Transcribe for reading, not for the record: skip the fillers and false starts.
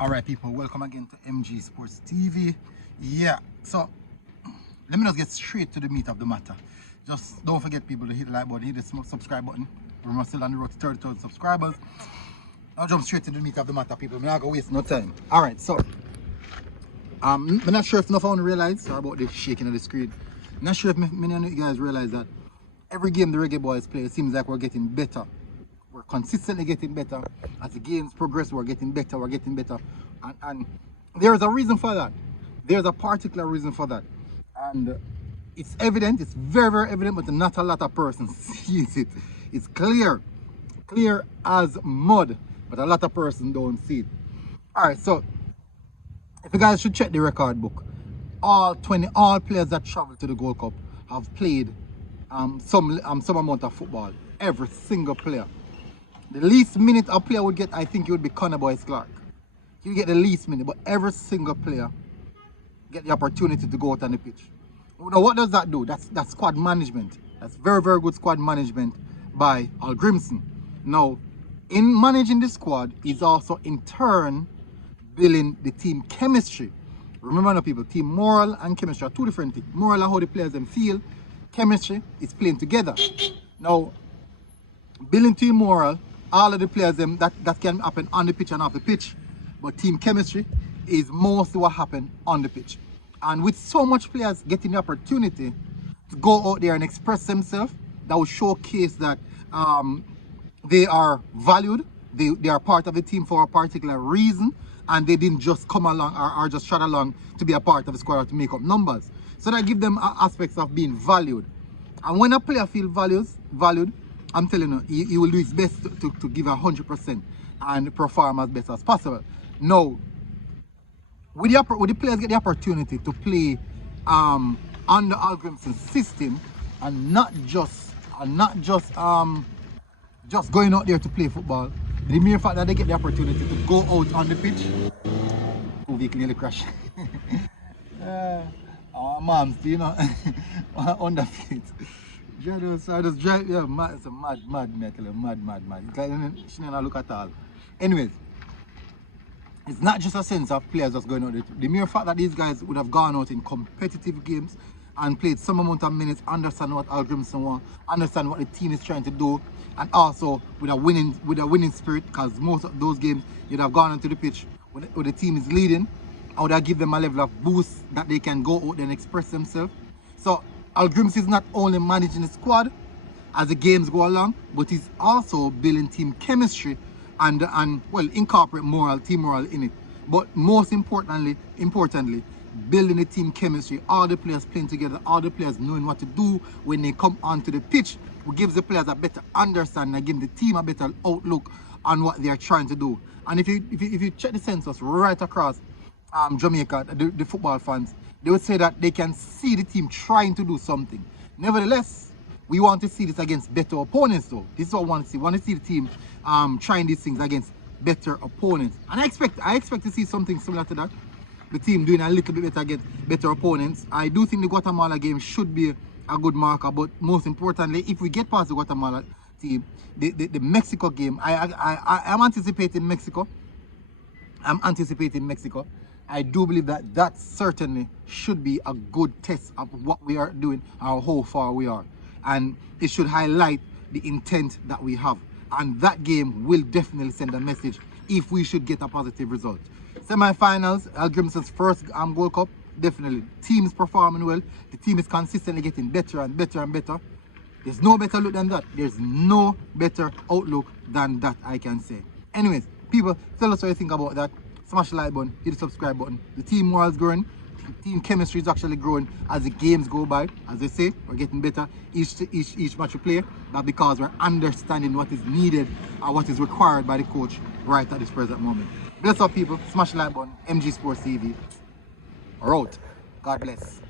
Alright people, welcome again to MG Sports TV. Yeah, so let me just get straight to the meat of the matter. Just don't forget people to hit the like button, hit the subscribe button. We're still on the road to 30,000 subscribers. I'll jump straight to the meat of the matter people, I'm not gonna waste no time. Alright, so I'm not sure if enough of you realize, sorry about the shaking of the screen. I'm not sure if many of you guys realize that every game the Reggae Boyz play, it seems like we're getting better. We're consistently getting better. As the games progress, we're getting better, and there's a reason for that. There's a particular reason for that. And it's evident, it's very, very evident, but not a lot of persons sees it. It's clear as mud, but a lot of persons don't see it. Alright, so if you guys should check the record book, all players that travel to the Gold Cup have played some amount of football. Every single player. The least minute a player would get, I think it would be Connor Boyce Clark. He would get the least minute, but every single player get the opportunity to go out on the pitch. Now what does that do? That's squad management. That's very, very good squad management by Al Grimson. Now, in managing the squad, he's also in turn building the team chemistry. Remember now people, team moral and chemistry are two different things. Moral are how the players them feel. Chemistry is playing together. Now, building team moral, all of the players them that can happen on the pitch and off the pitch. But team chemistry is mostly what happens on the pitch. And with so much players getting the opportunity to go out there and express themselves, that will showcase that they are valued, they are part of the team for a particular reason, and they didn't just come along or just trot along to be a part of the squad or to make up numbers. So that gives them aspects of being valued. And when a player feels valued, I'm telling you, he will do his best to give 100% and perform as best as possible. Now, with the players get the opportunity to play under Al Grimson's system and not just going out there to play football, the mere fact that they get the opportunity to go out on the pitch, two vehicle nearly crash. Our moms, you know, on the feet. So I just drive, yeah, it's a mad, I tell you, mad. It's like, she never look at all. Anyways, it's not just a sense of players just going out there. The mere fact that these guys would have gone out in competitive games and played some amount of minutes, understand what Al Grimson wants, understand what the team is trying to do, and also with a winning spirit, because most of those games you'd have gone onto the pitch where the team is leading, I would have give them a level of boost that they can go out there and express themselves. So Al Grimson is not only managing the squad as the games go along, but he's also building team chemistry and well, incorporate team moral in it. But most importantly, building the team chemistry, all the players playing together, all the players knowing what to do when they come onto the pitch, which gives the players a better understanding and give the team a better outlook on what they are trying to do. And if you check the census right across Jamaica, the football fans, they would say that they can see the team trying to do something. Nevertheless, we want to see this against better opponents though. This is what I want to see. We want to see the team trying these things against better opponents. And I expect to see something similar to that. The team doing a little bit better against better opponents. I do think the Guatemala game should be a good marker, but most importantly, if we get past the Guatemala team, the Mexico game, I'm anticipating Mexico. I do believe that certainly should be a good test of what we are doing and how far we are. And it should highlight the intent that we have. And that game will definitely send a message if we should get a positive result. Semi-finals, Al Grimson's first Gold Cup, definitely. Team is performing well. The team is consistently getting better and better. There's no better look than that. There's no better outlook than that, I can say. Anyways, people, tell us what you think about that. Smash the like button, hit the subscribe button. The team moral is growing, team chemistry is actually growing as the games go by. As they say, we're getting better each match we play. That's because we're understanding what is needed and what is required by the coach right at this present moment. Bless up people, smash the like button, MG Sports TV. We're out. God bless.